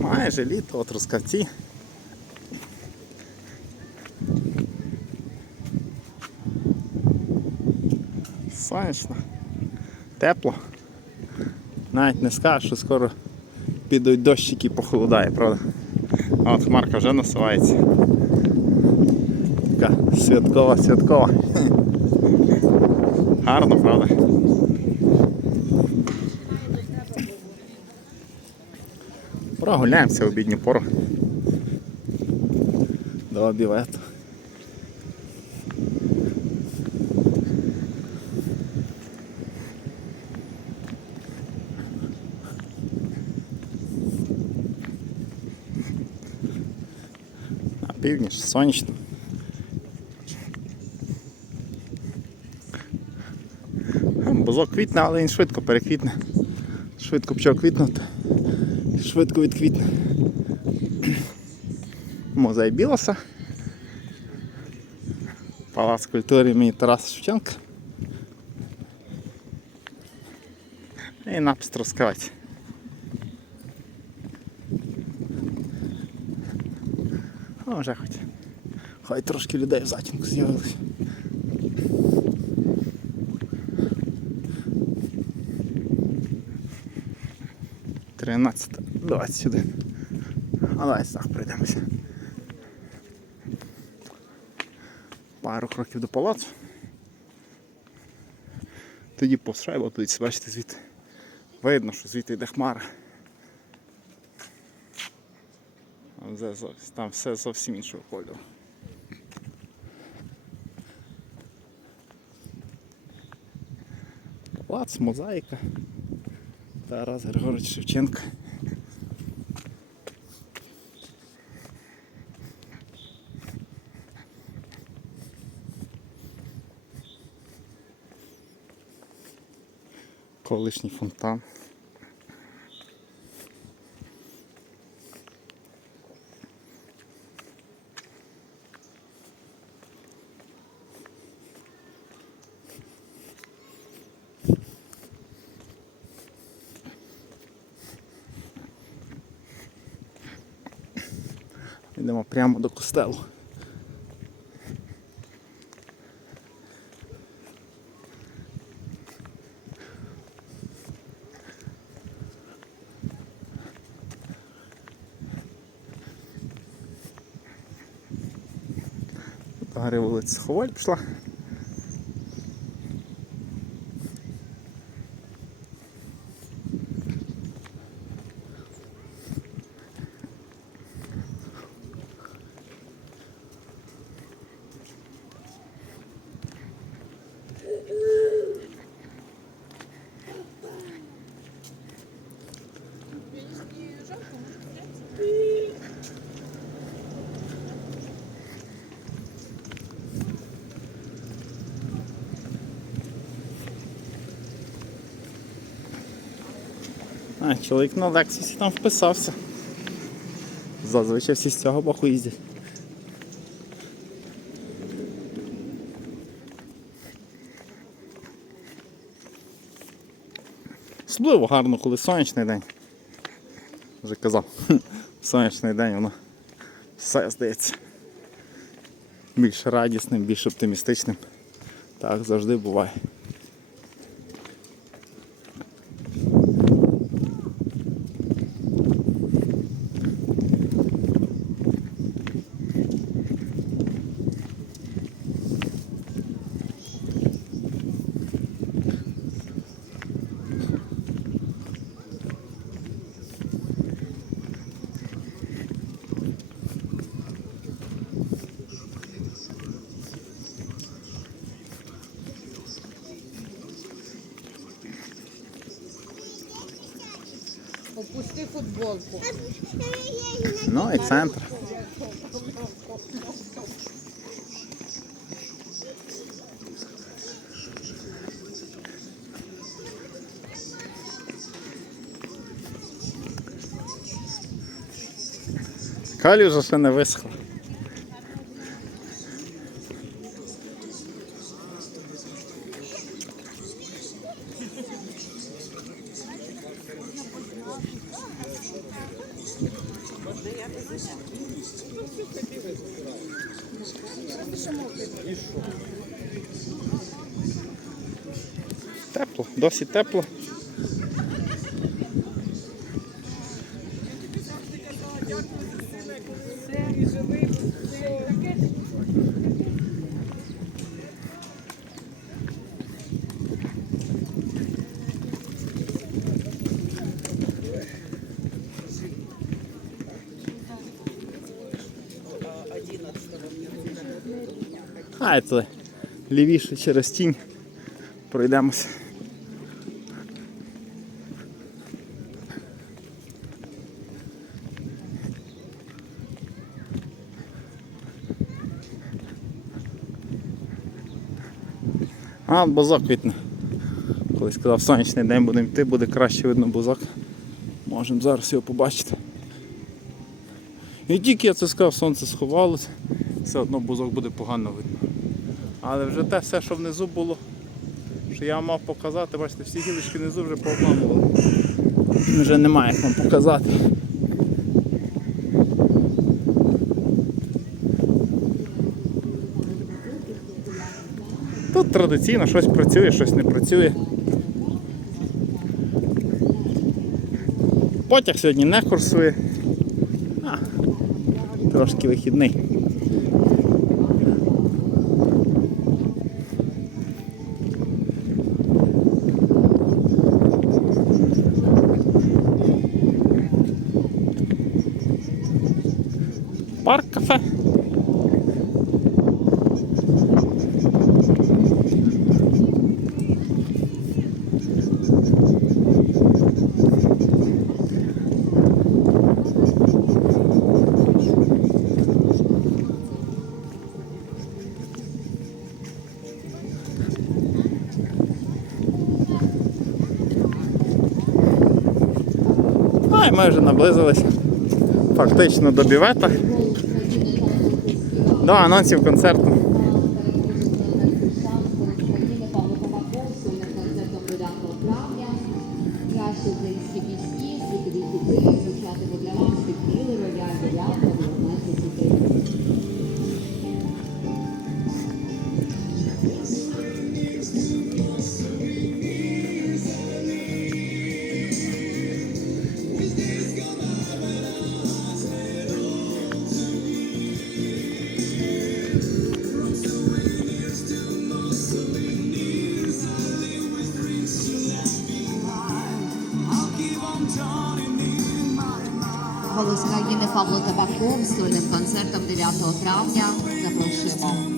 Майже літо, от розкавці. Сонячно. Тепло. Навіть не скажеш, що скоро підуть дощики і похолодає, правда? А от хмарка вже насувається. Така святкова, святкова. Гарно, правда? Прогуляємося в обідню пору. До обівету. На північ сонячно. Бузок квітне, але він швидко переквітне. Швидко почав квітнути. Швидко відквітне. Музей Білоса. Палац культури імені Тараса Шевченка. І напис Трускавець. О, вже хоч. Хай трошки людей в затінку з'явилося. Тринадцята, двадцять один. А давай так пройдемося. Пару кроків до палацу. Тоді повз шайбу, тоді бачите звідти. Видно, що звідти йде хмара. Там все зовсім іншого кольору. Палац, мозаїка. Тарас Григорович Шевченко. Колишній фонтан. Йдемо прямо до костелу. Вулиця Ховаль пішла. А, чоловік на Лексусі там вписався. Зазвичай всі з цього боку їздять. Особливо гарно, коли сонячний день. Вже казав, сонячний день воно все здається. Більш радісним, більш оптимістичним. Так завжди буває. Опусти футболку. Ну і центр. Калюжа ще не висохла. Тепло, досить тепло. А, це лівіше через тінь пройдемося. А, бузок квітне. Колись сказав, сонячний день будемо йти, буде краще видно бузок. Можемо зараз його побачити. І тільки я це сказав, сонце сховалося, все одно бузок буде погано видно. Але вже те все, що внизу було, що я мав показати, бачите, всі гілочки внизу вже пообламували. Вже немає як вам показати. Традиційно щось працює, щось не працює. Потяг сьогодні не курсує. А, трошки вихідний. Парк кафе. А, і ми вже наблизились фактично до бівета. До анонсів концерту. Краще Павло Кабаков сольним концертом 9 травня. Кращі українські пісні, світові хіти звучатимуть для Голос країни Павло Табаков з сольним концертом 9 травня. Запрошуємо.